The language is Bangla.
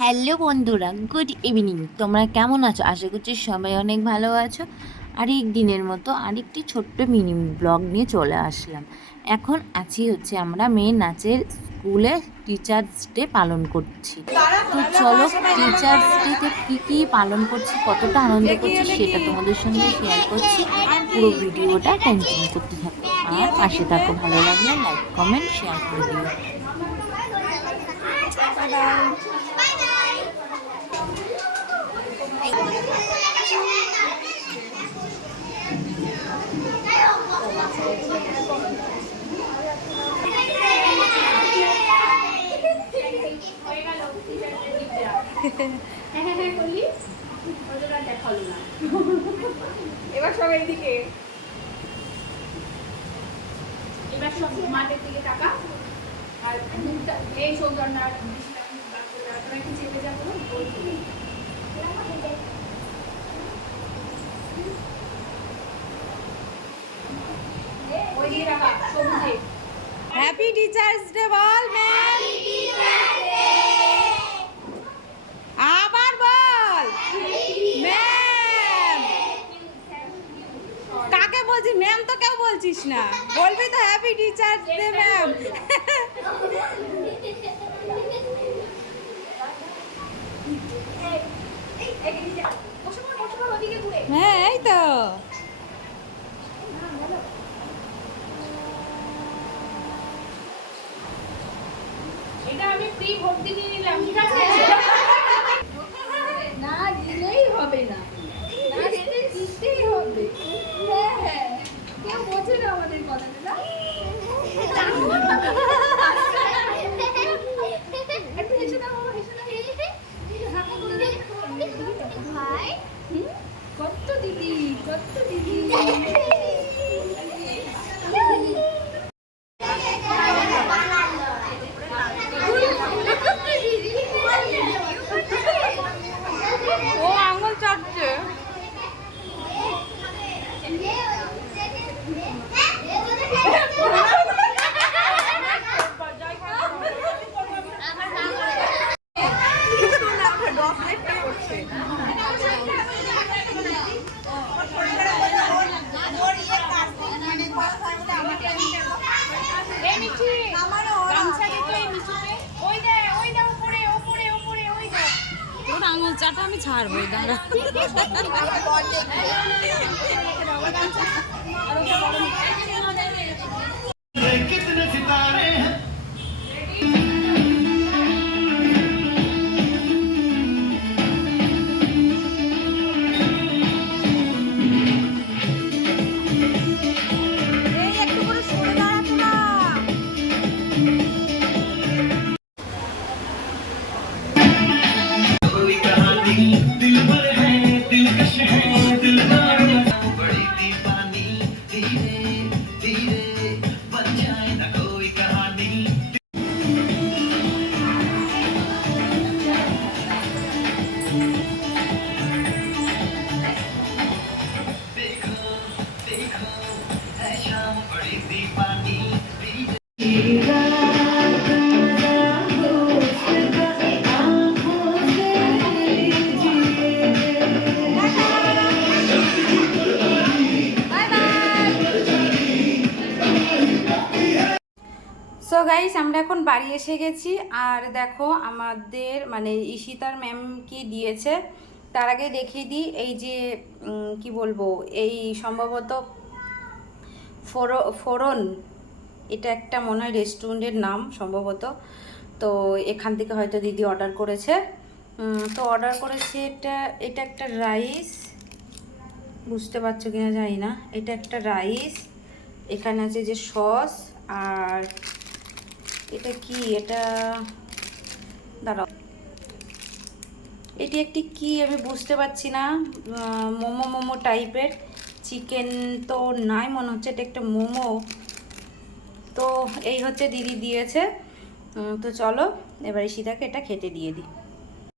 হ্যালো বন্ধুরা, গুড ইভিনিং। তোমরা কেমন আছো? আশা করছি সবাই অনেক ভালো আছো। আরেক দিনের মতো আরেকটি ছোট্ট মিনি ব্লগ নিয়ে চলে আসলাম। এখন আছি হচ্ছে আমরা মেয়ে নাচের স্কুলে টিচার্স ডে পালন করছি। তো চলো টিচার্স ডেতে কী কী পালন করছি, কতটা আনন্দ করছি সেটা তোমাদের সঙ্গে শেয়ার করছি। পুরো ভিডিওটা কন্টিনিউ করতে থাকো। আর পাশে থাকো, ভালো লাগলে লাইক কমেন্ট শেয়ার করে দিও। এবার সব এইদিকে এবার সব মাঠের দিকে টাকা আর এই একটু চেপে যাব। হ্যাপি টিচার্স ডে বল ম্যাম আবার বল ম্যাম কাকে বলছিস ম্যাম তো কেউ বলছিস না বলবি তো হ্যাপি টিচার্স ডে ম্যাম বসে পড় বসে পড় ওদিকে ঘুরে হ্যাঁ এই তো এটা আমি ফ্রি ভর্তি নিয়ে নিলাম ঠিক আছে? না দিলেই হবে না। না দিলে দিতেই হবে। হ্যাঁ হ্যাঁ। কেউ বোঝে না আমাদের কথাটা? কত দিদি কত দিদি। চাটা আমি ছাড়বো দাঁড়া। সো গাইস আমরা এখন বাড়ি এসে গেছি। আর দেখো, আমাদের মানে ঈশিতার ম্যাম কি দিয়েছে, তার আগে দেখিয়ে দিই। এই যে কি বলব, এই সম্ভবত ফোরো, ফোরন, এটা একটা মনে হয় রেস্টুরেন্টের নাম সম্ভবত। তো, এখান থেকে হয়তো দিদি অর্ডার করেছে। তো অর্ডার করেছে এটা এটা একটা রাইস বুঝতে পারছ কিনা জানি না। এটা একটা রাইস এখানে আছে যে সস আর এটা কি? এটা দাঁড়াও। এটি একটি কি? আমি বুঝতে পারছি না। মোমো মোমো টাইপের। চিকেন তো নাই মনে হচ্ছে, এটা একটা মোমো। তো এই হচ্ছে দিদি দিয়েছে। তো চলো, এবার সীতাকে এটা খেতে দিয়ে দিই।